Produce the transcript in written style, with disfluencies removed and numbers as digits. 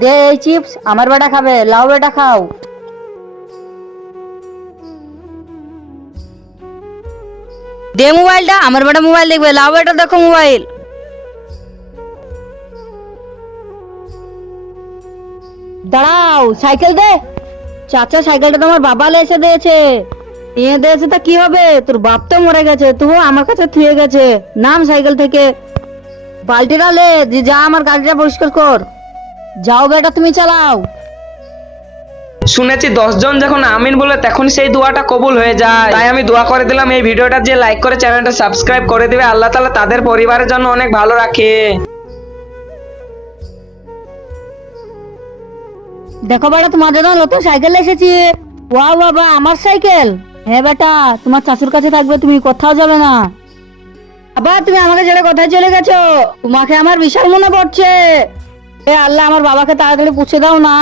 দে এই চিপস, আমার বেটা খাবে, লাও বেটা খাও। দে মোবাইলটা, আমার বেটা মোবাইল দেখবে, লাও বেটা দেখো মোবাইল। দাঁড়াও, সাইকেল দে। চাচা সাইকেলটা তো আমার বাবা এসে দিয়েছে। নিয়ে দিয়েছে তা কি হবে, তোর বাপ তো মরে গেছে, তবু আমার কাছে থুয়ে গেছে। নাম সাইকেল থেকে, বালতিটা লে, যে যা আমার গাড়িটা পরিষ্কার কর। যাও বেটা, তুমি চালাও। শুনেছি 10 জন যখন আমিন বলে তখন সেই দোয়াটা কবুল হয়ে যায়, তাই আমি দোয়া করে দিলাম এই ভিডিওটা যে লাইক করে চ্যানেলটা সাবস্ক্রাইব করে দিবে, আল্লাহ তাআলা তাদের পরিবারের জন্য অনেক ভালো রাখে। দেখো বেটা, তোমাদের জন্য নতুন সাইকেল এসেছি। ওয়াও বাবা, আমার সাইকেল। হ্যাঁ বেটা, তোমার চাচুর কাছে থাকবে, তুমি কোথাও যাবে না। বাবা, তুমি আমাকে ছেড়ে কোথায় চলে গেছো? তোমাকে আমার বিশাল মনে পড়ছে। এ আল্লাহ, আমার বাবাকে তাড়াতাড়ি পুছে দাও না।